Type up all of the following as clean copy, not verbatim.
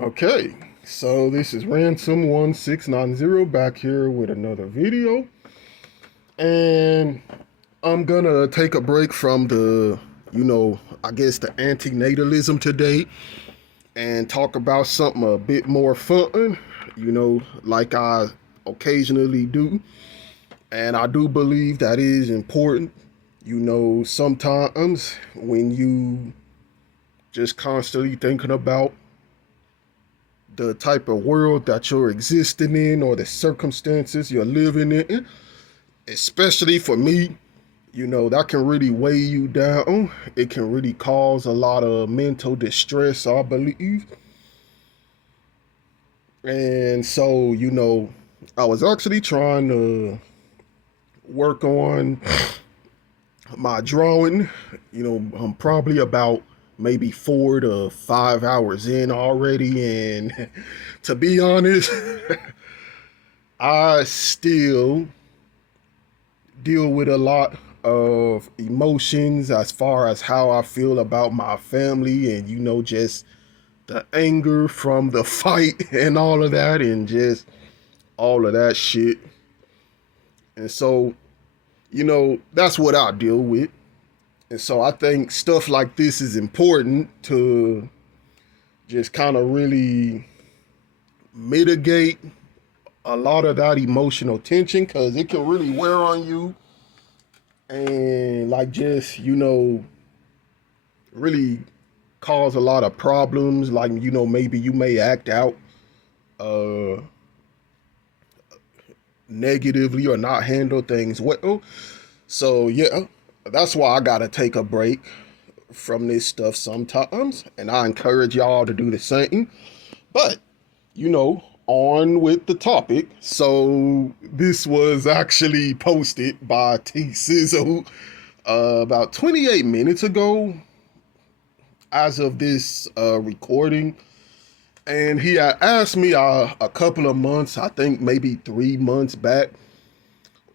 Okay, so this is Ransom1690 back here with another video. And I'm gonna take a break from the, I guess the anti-natalism today and talk about something a bit more fun, like I occasionally do. And I do believe that is important. Sometimes when you just constantly thinking about the type of world that you're existing in or the circumstances you're living in, especially for me, that can really weigh you down. It can really cause a lot of mental distress, I believe. And so, I was actually trying to work on my drawing. I'm probably about maybe 4 to 5 hours in already, and to be honest, I still deal with a lot of emotions as far as how I feel about my family and just the anger from the fight and all of that and just all of that shit. And so, that's what I deal with. And so I think stuff like this is important to just kind of really mitigate a lot of that emotional tension, because it can really wear on you and just, really cause a lot of problems. Like, maybe you may act out negatively or not handle things well. So yeah, that's why I gotta take a break from this stuff sometimes, and I encourage y'all to do the same. But on with the topic. So this was actually posted by T Sizzle about 28 minutes ago as of this recording. And he had asked me a couple of months, I think maybe 3 months back,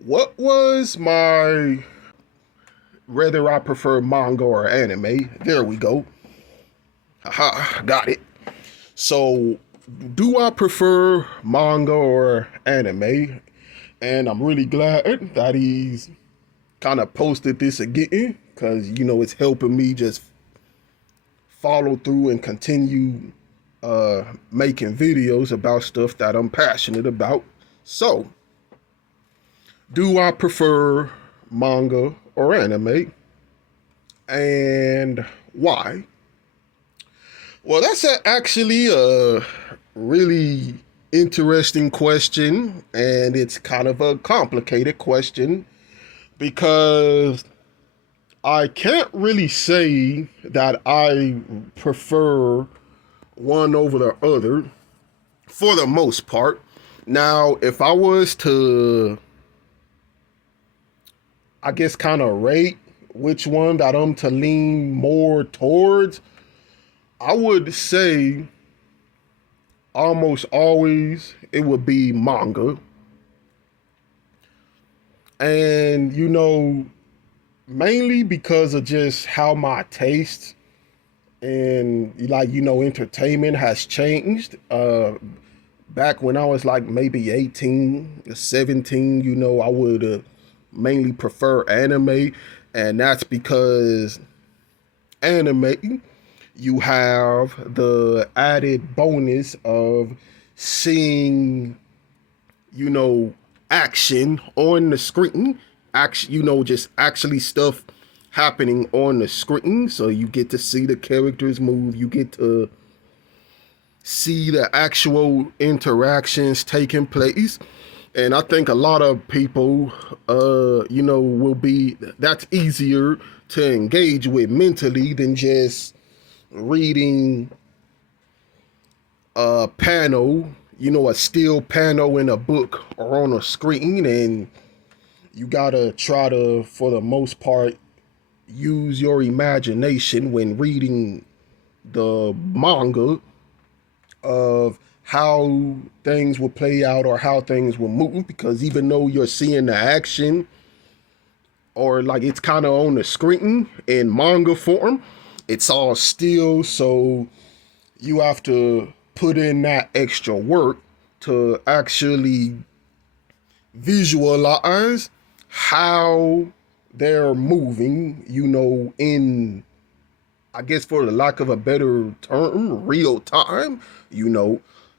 what was my whether I prefer manga or anime. There we go. Haha, got it. So, do I prefer manga or anime? And I'm really glad that he's kind of posted this again, because, it's helping me just follow through and continue making videos about stuff that I'm passionate about. So, do I prefer manga or anime, and why? Well, that's actually a really interesting question, and it's kind of a complicated question because I can't really say that I prefer one over the other for the most part. Now, if I was to, I guess, kind of rate which one that I'm to lean more towards, I would say almost always it would be manga. And, mainly because of just how my taste and, entertainment has changed. Back when I was like maybe 18, 17, I would mainly prefer anime. And that's because anime, you have the added bonus of seeing, action on the screen. Action, just actually stuff happening on the screen. So you get to see the characters move. You get to see the actual interactions taking place. And I think a lot of people, will be, that's easier to engage with mentally than just reading a panel, a still panel in a book or on a screen. And you gotta try to, for the most part, use your imagination when reading the manga of how things will play out or how things will move, because even though you're seeing the action or it's kind of on the screen in manga form, it's all still, so you have to put in that extra work to actually visualize how they're moving, in, I guess, for the lack of a better term, real time,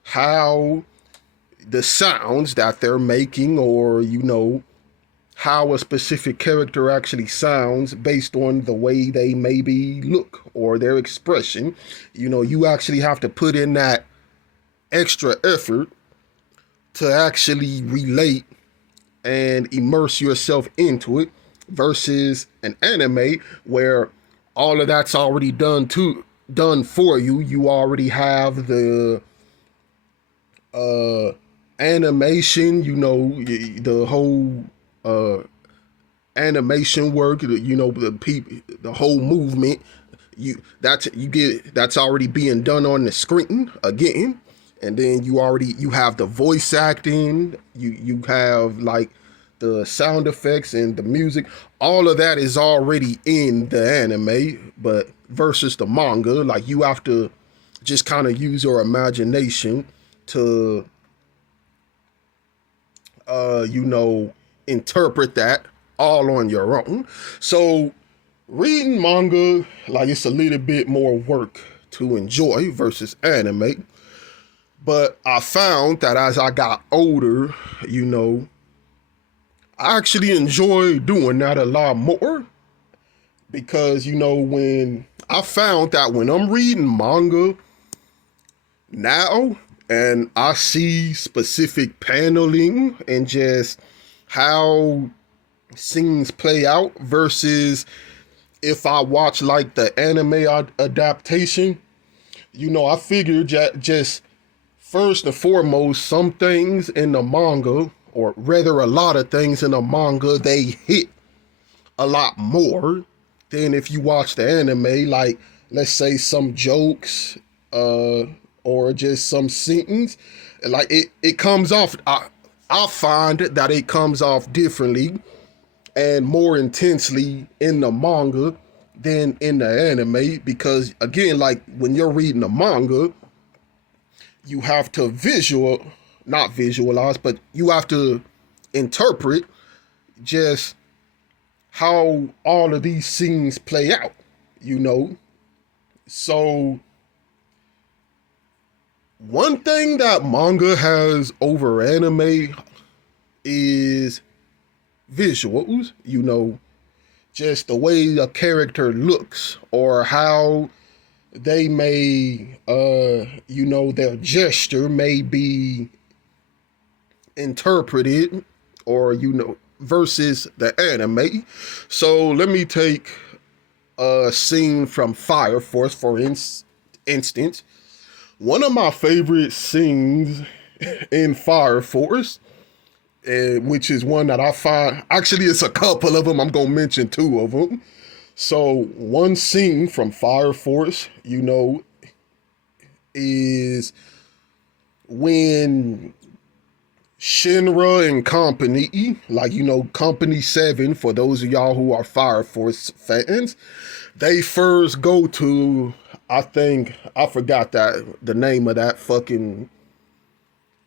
how the sounds that they're making, or, how a specific character actually sounds based on the way they maybe look or their expression. You actually have to put in that extra effort to actually relate and immerse yourself into it, versus an anime where all of that's already done for you. You already have the animation, the whole animation work, the whole movement. That's already being done on the screen again. And then you have the voice acting, you have like the sound effects and the music. All of that is already in the anime, but versus the manga, like, you have to just kind of use your imagination to interpret that all on your own. So reading manga, like, it's a little bit more work to enjoy versus anime. But I found that as I got older, I actually enjoy doing that a lot more, because, when I found that when I'm reading manga now and I see specific paneling and just how scenes play out versus if I watch like the anime adaptation, I figured just first and foremost, some things in the manga, or rather a lot of things in the manga, they hit a lot more than if you watch the anime. Like, let's say some jokes, or just some scenes, like it comes off, I find that it comes off differently and more intensely in the manga than in the anime, because again, like, when you're reading the manga, you have to not visualize, but you have to interpret just how all of these scenes play out, So one thing that manga has over anime is visuals, just the way a character looks, or how they may, their gesture may be interpreted, or, versus the anime. So let me take a scene from Fire Force, for instance. One of my favorite scenes in Fire Force, which is one that I find, actually it's a couple of them, I'm going to mention two of them. So one scene from Fire Force, is when Shinra and company, like, Company 7, for those of y'all who are Fire Force fans, they first go to, I forgot the name of that fucking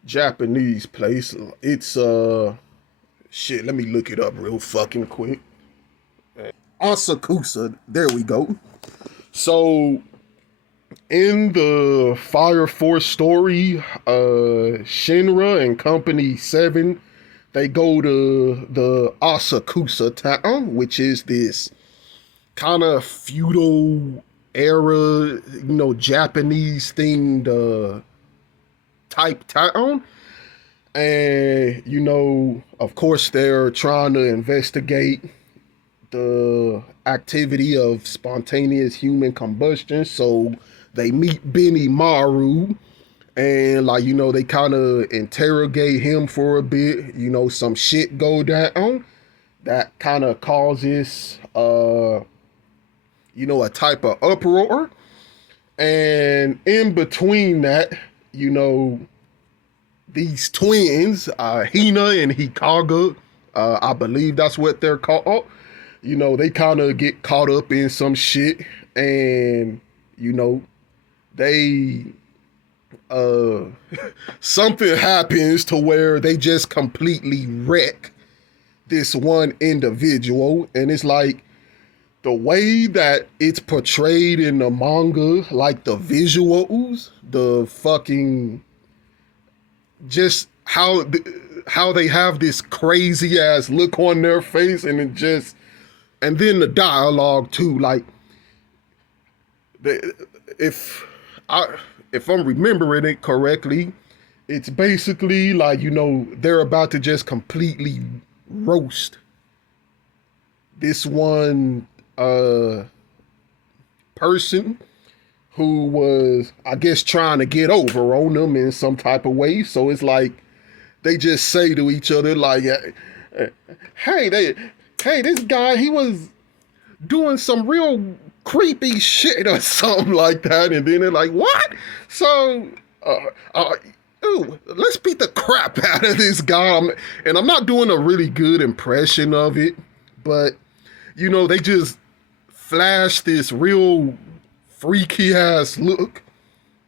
Japanese place. It's, shit, let me look it up real fucking quick. Asakusa, there we go. So in the Fire Force story, Shinra and Company 7, they go to the Asakusa town, which is this kind of feudal era, Japanese themed type town. And, of course, they're trying to investigate the activity of spontaneous human combustion. So they meet Benny Maru, and, like, they kind of interrogate him for a bit. Some shit go down that kind of causes a type of uproar. And in between that, these twins, Hina and Hikaga, I believe that's what they're called, they kind of get caught up in some shit, and, they uh something happens to where they just completely wreck this one individual, and it's like the way that it's portrayed in the manga, like the visuals, the fucking just how they have this crazy ass look on their face, and it just, and then the dialogue too, like if I if I'm remembering it correctly, it's basically like, you know, they're about to just completely roast this one person who was, I guess, trying to get over on them in some type of way. So it's like they just say to each other like, hey, this guy, he was doing some real creepy shit or something like that. And then they're like, what? So, ooh, let's beat the crap out of this guy. And I'm not doing a really good impression of it, but, you know, they just flash this real freaky ass look,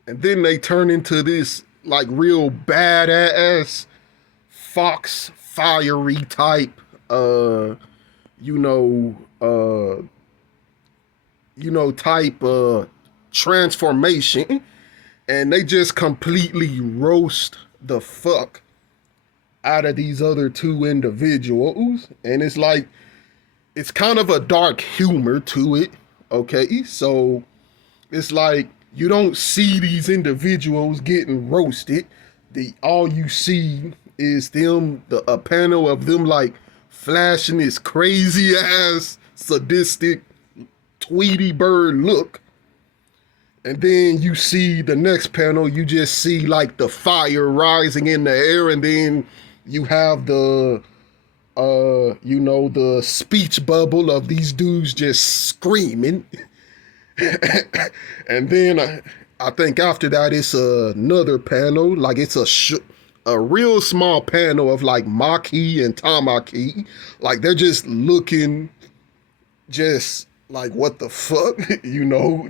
and then they turn into this like real badass fox fiery type you know type transformation, and they just completely roast the fuck out of these other two individuals. And it's like, it's kind of a dark humor to it, okay? So it's like you don't see these individuals getting roasted. All you see is a panel of them like flashing this crazy ass sadistic Tweety Bird look. And then you see the next panel, you just see like the fire rising in the air, and then you have the the speech bubble of these dudes just screaming. And then I think after that it's another panel, like it's a real small panel of like Maki and Tamaki, like they're just looking just like, what the fuck,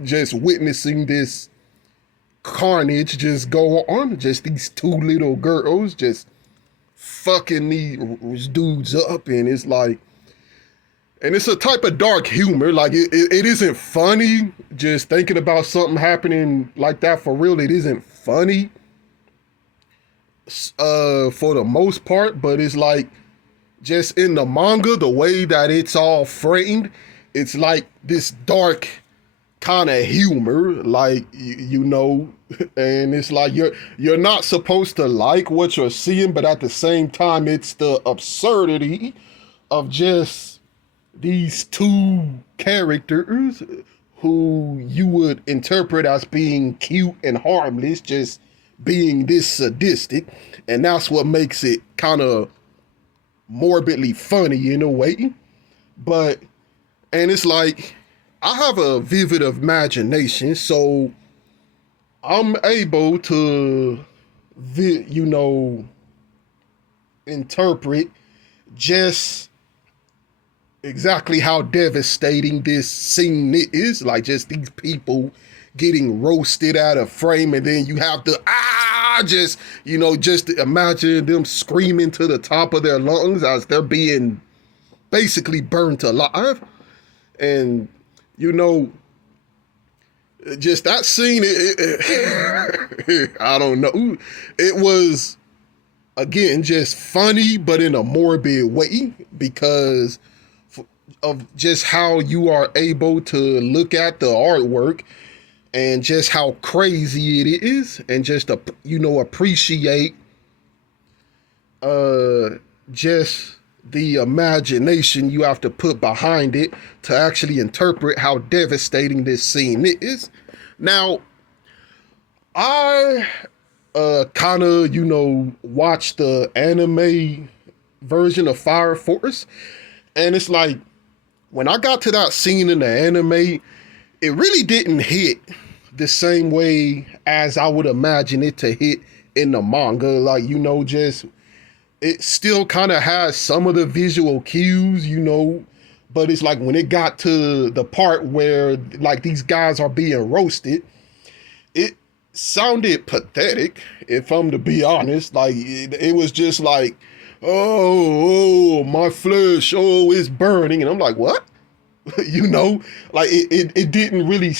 just witnessing this carnage just go on. Just these two little girls just fucking these dudes up, and it's like, and it's a type of dark humor. Like it isn't funny. Just thinking about something happening like that for real, it isn't funny for the most part. But it's like, just in the manga, the way that it's all framed, it's like this dark kind of humor, like and it's like you're not supposed to like what you're seeing, but at the same time, it's the absurdity of just these two characters who you would interpret as being cute and harmless, just being this sadistic, and that's what makes it kind of morbidly funny in a way. And it's like, I have a vivid imagination, so I'm able to, interpret just exactly how devastating this scene is. Like, just these people getting roasted out of frame, and then you have to, just imagine them screaming to the top of their lungs as they're being basically burnt alive. And just that scene, I don't know, it was, again, just funny, but in a morbid way, because of just how you are able to look at the artwork and just how crazy it is, and just appreciate just the imagination you have to put behind it to actually interpret how devastating this scene is. Now, I kind of, watched the anime version of Fire Force, and it's like, when I got to that scene in the anime, it really didn't hit the same way as I would imagine it to hit in the manga. Like, just, it still kind of has some of the visual cues, but it's like when it got to the part where like these guys are being roasted, it sounded pathetic, if I'm to be honest. Like, it was just like, oh, my flesh, oh, it's burning. And I'm like, what? You know, like it didn't really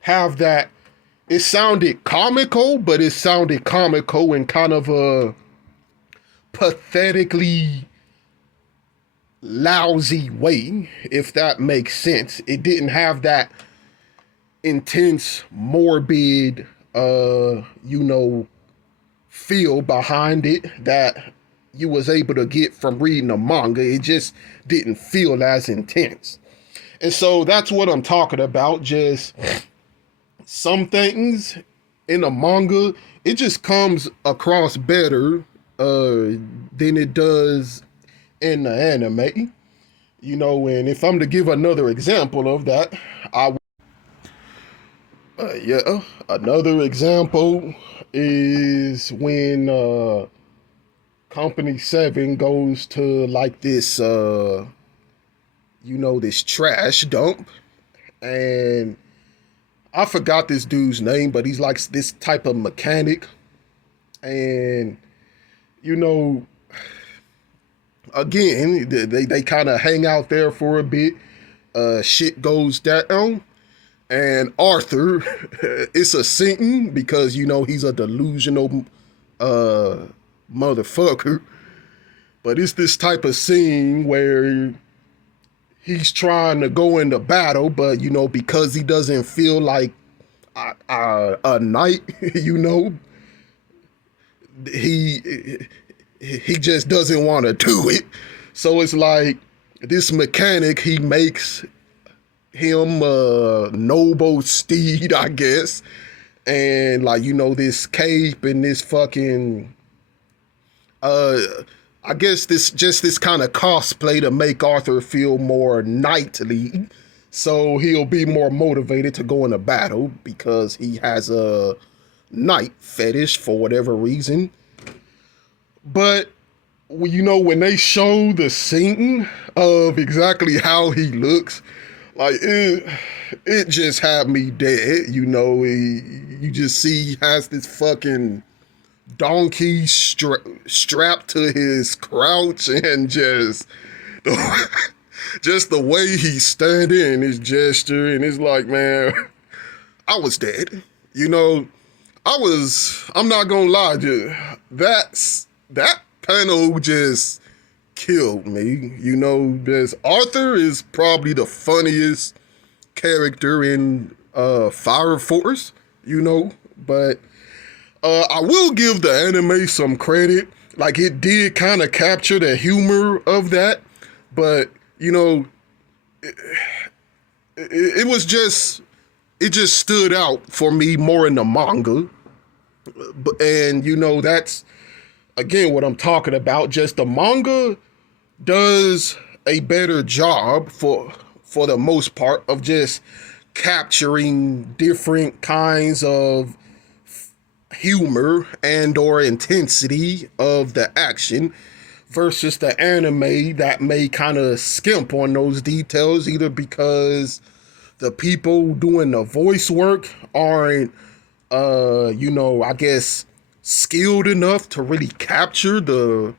have that. It sounded comical, but it sounded comical in kind of a pathetically lousy way, if that makes sense. It didn't have that intense, morbid, feel behind it that you was able to get from reading a manga. It just didn't feel as intense. And so that's what I'm talking about. Just some things in a manga, it just comes across better than it does in the anime. And if I'm to give another example of that, another example is when Company 7 goes to like this, this trash dump. And I forgot this dude's name, but he's like this type of mechanic. And, again, they kind of hang out there for a bit. Shit goes down. And Arthur, it's a scene because, he's a delusional motherfucker. But it's this type of scene where he's trying to go into battle, but, because he doesn't feel like a knight, he just doesn't want to do it. So it's like this mechanic, he makes him a noble steed, I guess, and like this cape and this fucking I guess this kind of cosplay to make Arthur feel more knightly, so he'll be more motivated to go into battle because he has a knight fetish for whatever reason. But when they show the scene of exactly how he looks, like it just had me dead. You just see he has this fucking donkey strapped to his crouch, and just the way he's standing and his gesture, and it's like, man, I was dead. I'm not gonna lie to you, that panel just killed me. Arthur is probably the funniest character in Fire Force, but I will give the anime some credit. Like, it did kind of capture the humor of that, but it was just, it just stood out for me more in the manga. And that's again what I'm talking about. Just the manga does a better job for the most part of just capturing different kinds of humor and or intensity of the action versus the anime that may kind of skimp on those details, either because the people doing the voice work aren't I guess skilled enough to really capture the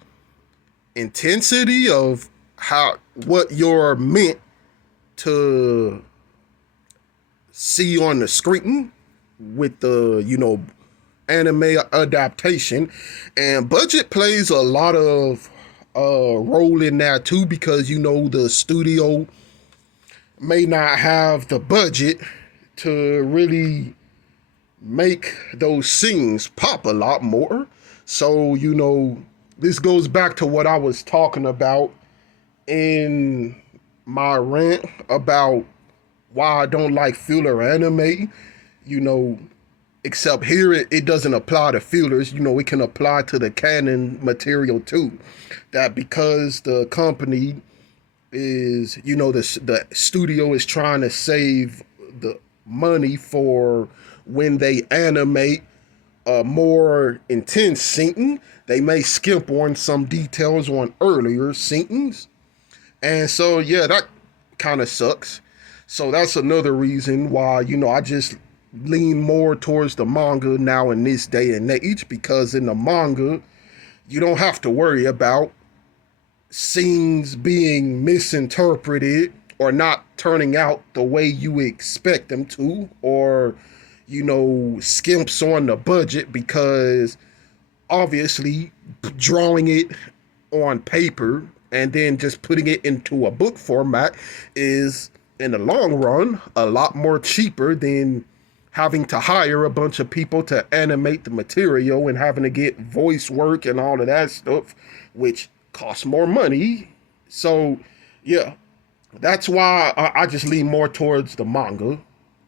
intensity of what you're meant to see on the screen with the anime adaptation. And budget plays a lot of role in that too, because the studio may not have the budget to really make those scenes pop a lot more. So this goes back to what I was talking about in my rant about why I don't like filler anime. Except here it doesn't apply to fillers. It can apply to the canon material too. That because the company is, the studio is trying to save the money for when they animate a more intense scene, they may skimp on some details on earlier scenes. And so, yeah, that kind of sucks. So that's another reason why, I just lean more towards the manga now in this day and age, because in the manga, you don't have to worry about scenes being misinterpreted or not turning out the way you expect them to, or, skimps on the budget, because obviously drawing it on paper and then just putting it into a book format is, in the long run, a lot more cheaper than having to hire a bunch of people to animate the material and having to get voice work and all of that stuff, which costs more money. So, yeah, that's why I just lean more towards the manga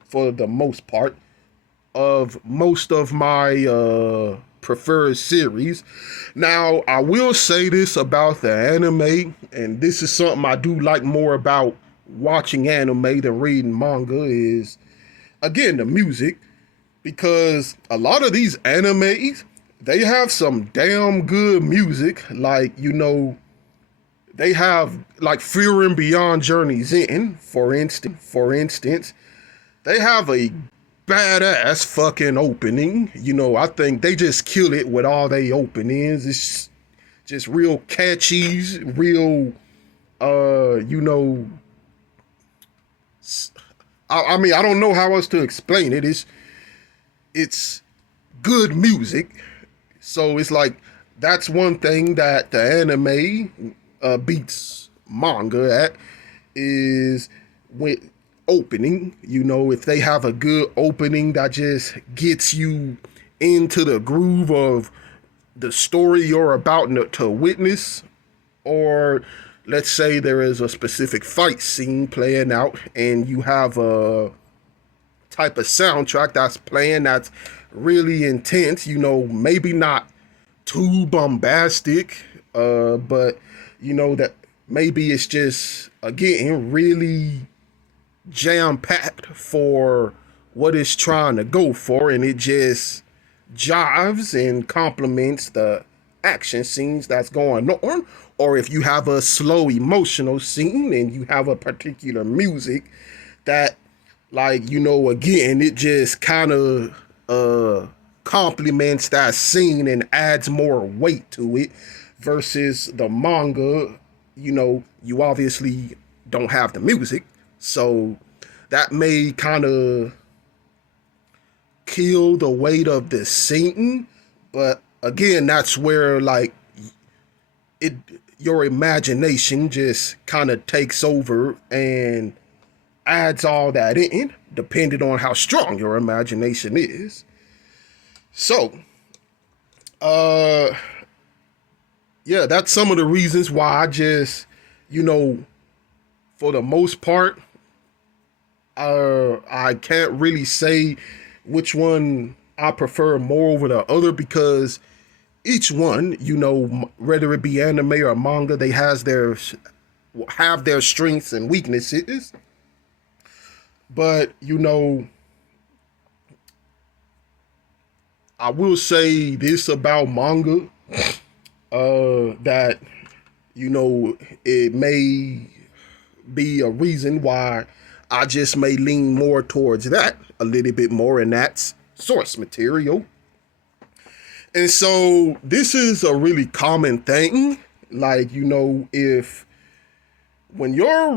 for the most part of most of my preferred series. Now, I will say this about the anime, and this is something I do like more about watching anime than reading manga, is, again, the music, because a lot of these animes, they have some damn good music. Like, they have, like, Fear and Beyond Journey's End, for instance, they have a badass fucking opening. I think they just kill it with all they openings. It's just real catchy, real, I mean, I don't know how else to explain it. It's good music. So it's like, that's one thing that the anime beats manga at, is with opening. If they have a good opening that just gets you into the groove of the story you're about to witness, or let's say there is a specific fight scene playing out and you have a type of soundtrack that's playing that's really intense, maybe not too bombastic, but that maybe it's just, again, really jam-packed for what it's trying to go for, and it just jives and complements the action scenes that's going on. Or if you have a slow emotional scene and you have a particular music that, like, again, it just kind of complements that scene and adds more weight to it, versus the manga, you obviously don't have the music. So that may kind of kill the weight of the scene. But again, that's where, like, your imagination just kind of takes over and adds all that in, depending on how strong your imagination is. So, yeah, that's some of the reasons why I just, for the most part, I can't really say which one I prefer more over the other, because each one, whether it be anime or manga, they have their strengths and weaknesses. But, I will say this about manga, that, it may be a reason why I just may lean more towards that a little bit more, and that's source material. And so this is a really common thing. Like, if when you're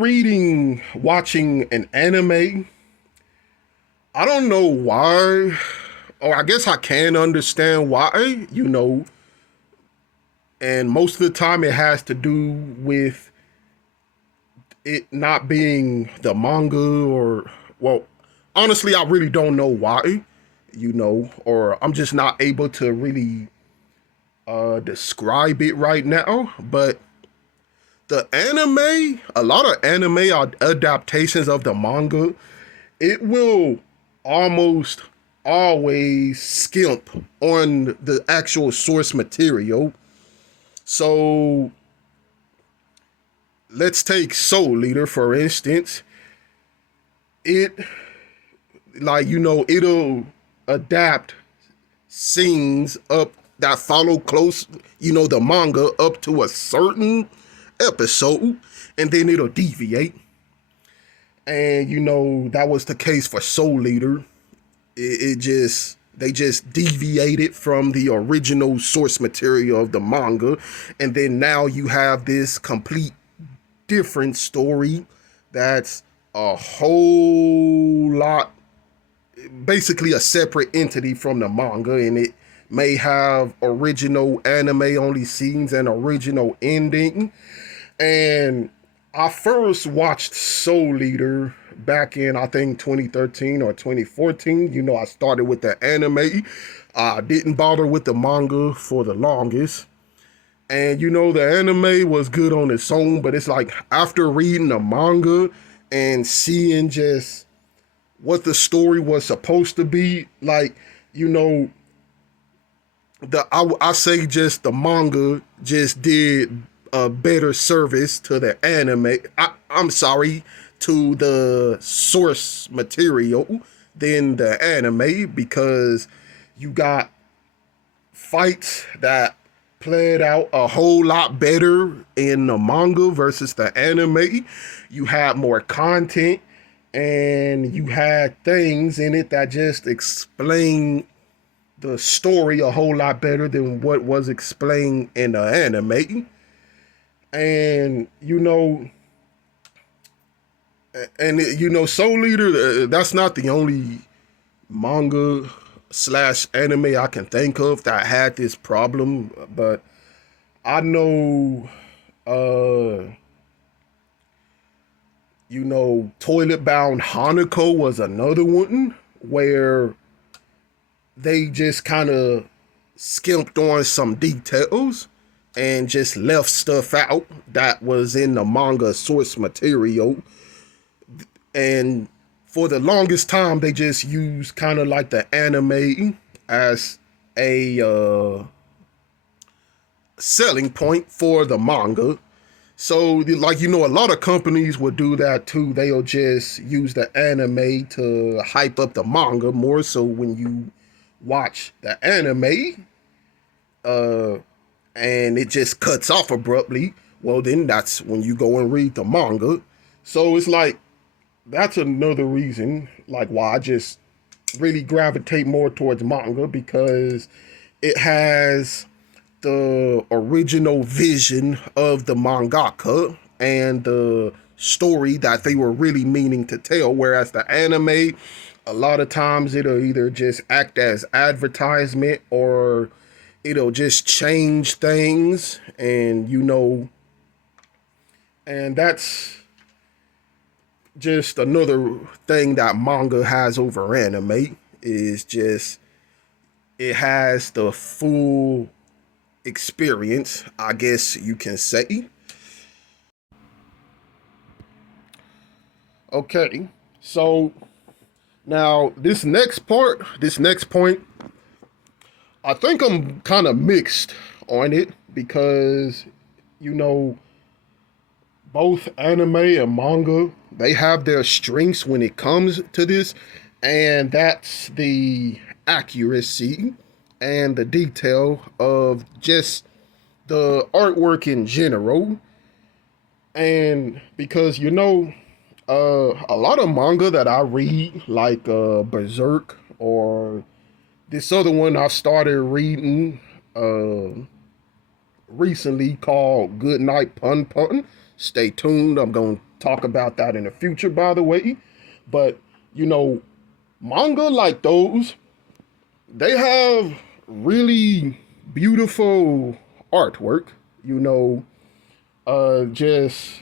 watching an anime, I don't know why, or I guess I can understand why, and most of the time it has to do with it not being the manga, or, well, honestly, I really don't know why, or I'm just not able to really describe it right now. But the anime, a lot of anime adaptations of the manga, it will almost always skimp on the actual source material. So let's take Soul Eater, for instance. It'll adapt scenes up that follow close, the manga up to a certain episode, and then it'll deviate. And, that was the case for Soul Eater. it just they just deviated from the original source material of the manga, and then now you have this complete different story that's a whole lot, basically a separate entity from the manga, and it may have original anime only scenes and original ending. And I first watched Soul Eater back in, I think, 2013 or 2014. You know, I started with the anime. I didn't bother with the manga for the longest. And you know, the anime was good on its own, but it's like after reading the manga and seeing just what the story was supposed to be, like, you know, I say just the manga just did a better service to the anime. I'm sorry, to the source material than the anime, because you got fights that played out a whole lot better in the manga versus the anime. You had more content, and you had things in it that just explain the story a whole lot better than what was explained in the anime. And you know, Soul Eater, that's not the only manga slash anime I can think of that had this problem, but I know, you know, Toilet Bound Hanako was another one where they just kind of skimped on some details and just left stuff out that was in the manga source material. And for the longest time, they just used kind of like the anime as a selling point for the manga. So, like, you know, a lot of companies will do that too. They'll just use the anime to hype up the manga more. So when you watch the anime, and it just cuts off abruptly, well, then that's when you go and read the manga. So it's like, that's another reason, like, why I just really gravitate more towards manga, because it has the original vision of the mangaka and the story that they were really meaning to tell. Whereas the anime, a lot of times it'll either just act as advertisement or it'll just change things. And you know, and that's just another thing that manga has over anime, is just it has the full experience, I guess you can say. Okay, so now this next point, I think I'm kind of mixed on it, because you know, both anime and manga, they have their strengths when it comes to this, and that's the accuracy and the detail of just the artwork in general. And because, you know, a lot of manga that I read, like Berserk, or this other one I started reading recently called Good Night Pun Pun. Stay tuned. I'm going to talk about that in the future, by the way. But, you know, manga like those, they have really beautiful artwork, you know, just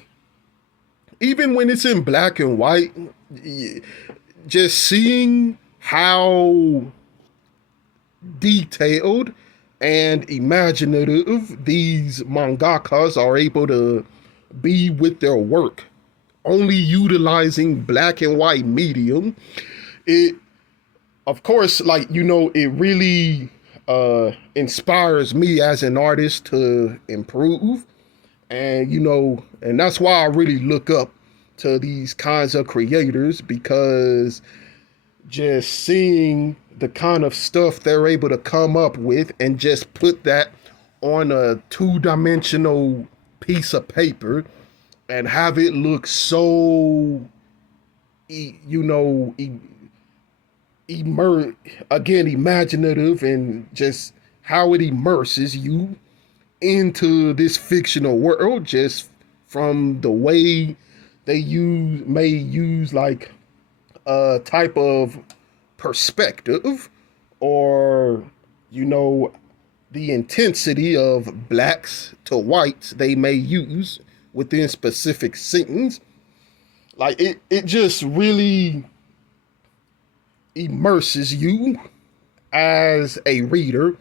even when it's in black and white, just seeing how detailed and imaginative these mangakas are able to be with their work, only utilizing black and white medium. It, of course, like, you know, it really inspires me as an artist to improve. And, you know, and that's why I really look up to these kinds of creators, because just seeing the kind of stuff they're able to come up with and just put that on a two-dimensional piece of paper and have it look so, you know, immer again imaginative and just how it immerses you into this fictional world just from the way may use like a type of perspective or you know the intensity of blacks to whites they may use within specific scenes. Like it just really immerses you as a reader.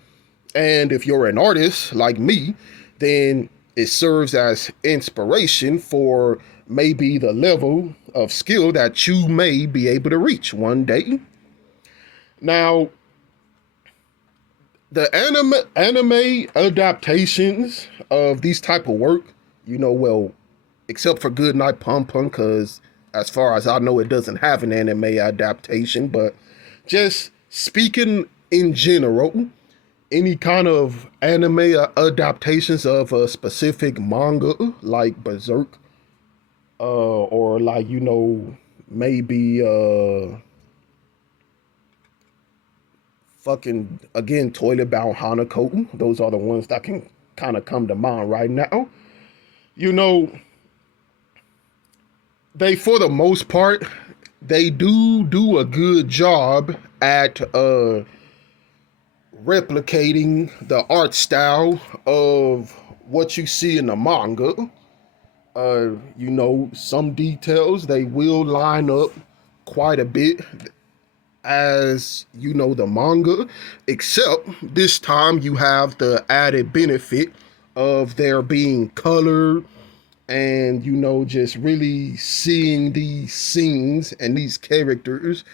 And if you're an artist like me, then it serves as inspiration for maybe the level of skill that you may be able to reach one day. Now, the anime adaptations of these type of work, well, except for Goodnight Pum Pum, because as far as I know, it doesn't have an anime adaptation. But just speaking in general, any kind of anime adaptations of a specific manga, like Berserk, or like maybe fucking again Toilet Bound Hanako. Those are the ones that can kind of come to mind right now. They for the most part they do a good job at replicating the art style of what you see in the manga. Some details they will line up quite a bit as the manga, except this time you have the added benefit of there being color and just really seeing these scenes and these characters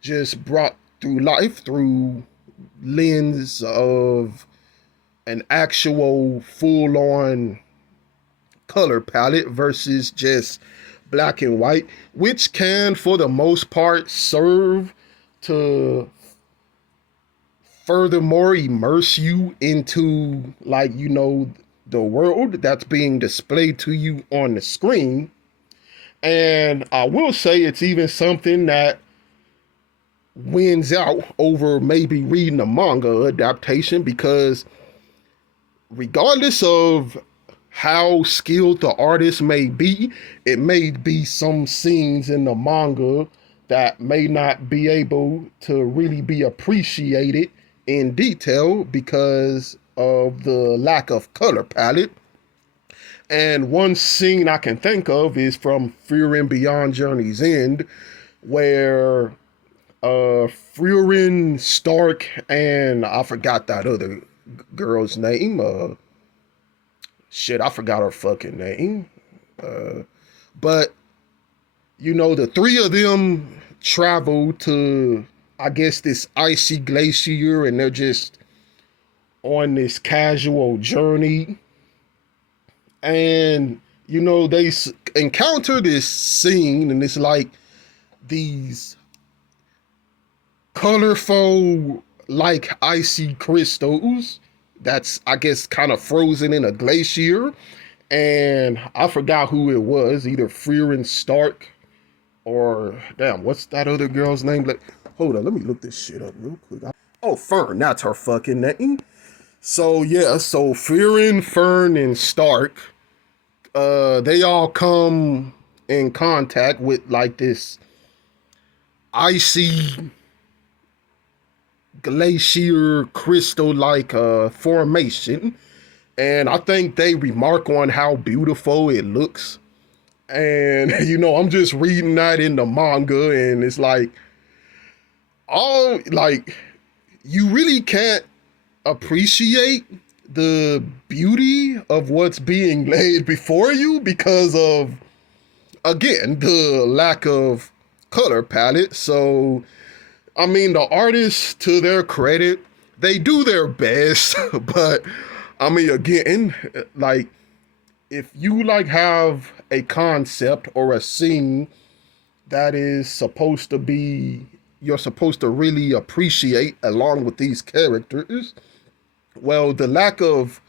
just brought through life through lens of an actual full-on color palette versus just black and white, which can for the most part serve to furthermore immerse you into the world that's being displayed to you on the screen. And I will say it's even something that wins out over maybe reading a manga adaptation, because regardless of how skilled the artist may be, it may be some scenes in the manga that may not be able to really be appreciated in detail because of the lack of color palette. And one scene I can think of is from Frieren Beyond Journey's End, where Frieren, Stark, and I forgot that other girl's name. I forgot her fucking name. But the three of them travel to, I guess, this icy glacier, and they're just on this casual journey. And, they encounter this scene, and it's like these colorful, like icy crystals that's, I guess, kind of frozen in a glacier. And I forgot who it was, either Frieren, Stark, or damn, what's that other girl's name? Hold on, let me look this shit up real quick. Oh, Fern, that's her fucking name. So yeah, so Frieren, Fern, and Stark, they all come in contact with like this icy glacier crystal-like formation, and I think they remark on how beautiful it looks. And I'm just reading that in the manga, and it's like, you really can't appreciate the beauty of what's being laid before you because of, again, the lack of color palette. So I mean, the artists, to their credit, they do their best. But I mean, again, like, if you have a concept or a scene that is supposed to be, you're supposed to really appreciate along with these characters, well, the lack of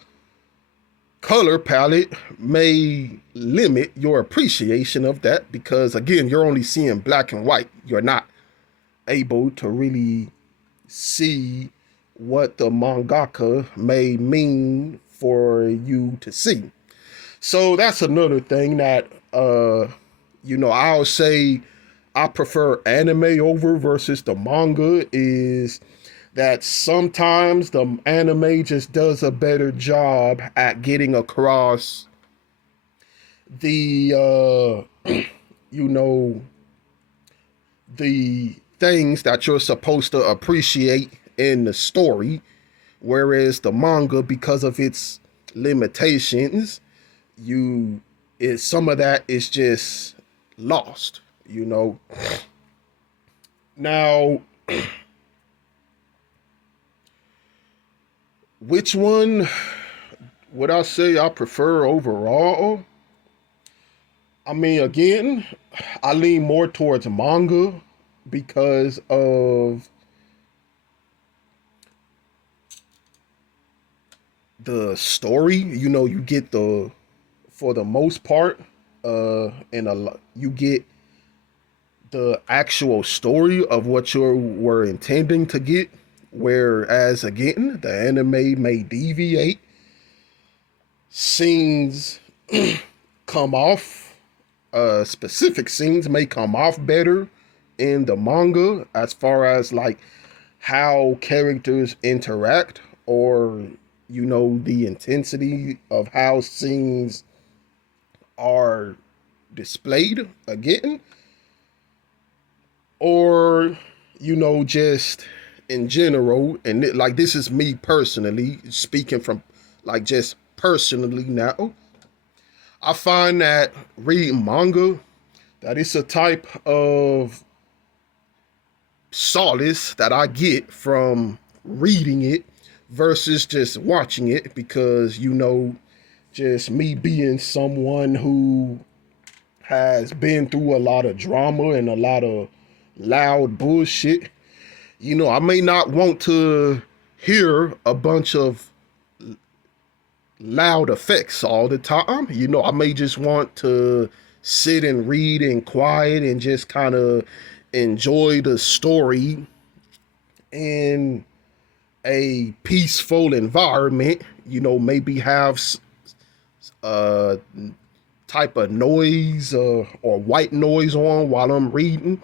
color palette may limit your appreciation of that, because again, you're only seeing black and white. You're not able to really see what the mangaka may mean for you to see. So that's another thing that I'll say I prefer anime over versus the manga is that sometimes the anime just does a better job at getting across the you know the things that you're supposed to appreciate in the story, whereas the manga, because of its limitations, you is some of that is just lost, Now, which one would I say I prefer overall? I mean, again, I lean more towards manga because of the story. You get for the most part, and you get the actual story of what you were intending to get. Whereas again, the anime may deviate. Scenes come off, specific scenes may come off better in the manga as far as like how characters interact, or the intensity of how scenes are displayed again, or just in general. And like, this is me personally speaking from like just personally now, I find that reading manga, that it's a type of solace that I get from reading it versus just watching it, because just me being someone who has been through a lot of drama and a lot of loud bullshit, I may not want to hear a bunch of loud effects all the time. I may just want to sit and read in quiet and just kind of enjoy the story in a peaceful environment, maybe have a type of noise or white noise on while I'm reading.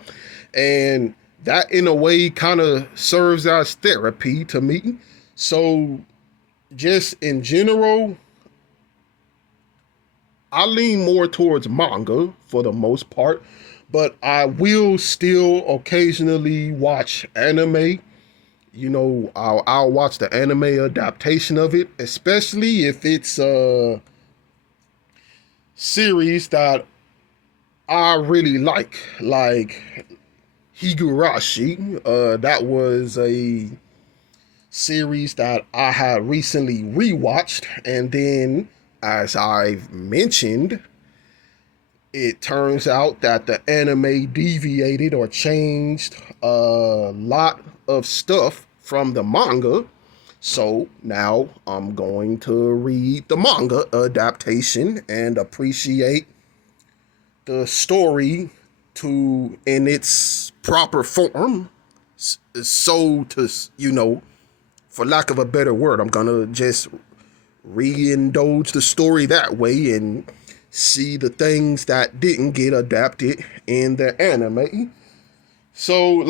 And that in a way kind of serves as therapy to me. So just in general, I lean more towards manga for the most part, but I will still occasionally watch anime. I'll watch the anime adaptation of it, especially if it's a series that I really like Higurashi. That was a series that I had recently rewatched, and then, as I've mentioned, it turns out that the anime deviated or changed a lot of stuff from the manga. So now I'm going to read the manga adaptation and appreciate the story in its proper form. So for lack of a better word, I'm gonna just re-indulge the story that way and see the things that didn't get adapted in the anime. So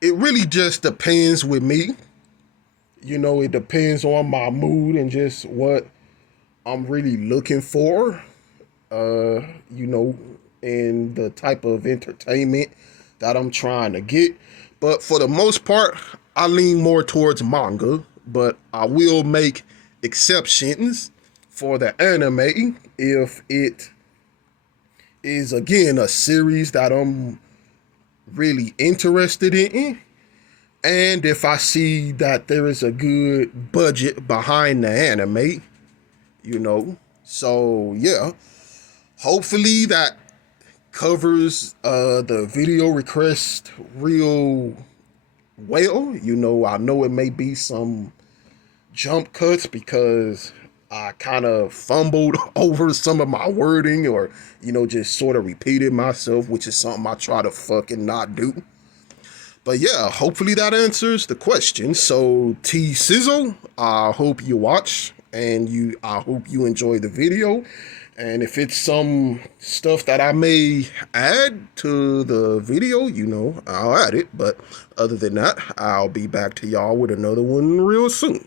it really just depends with me. It depends on my mood and just what I'm really looking for, and the type of entertainment that I'm trying to get. But for the most part, I lean more towards manga, but I will make exceptions for the anime if it is, again, a series that I'm really interested in, and if I see that there is a good budget behind the anime, So yeah, hopefully that covers the video request real well. I know it may be some jump cuts because I kind of fumbled over some of my wording or, just sort of repeated myself, which is something I try to fucking not do. But yeah, hopefully that answers the question. So T Sizzle, I hope you watch and I hope you enjoy the video. And if it's some stuff that I may add to the video, I'll add it. But other than that, I'll be back to y'all with another one real soon.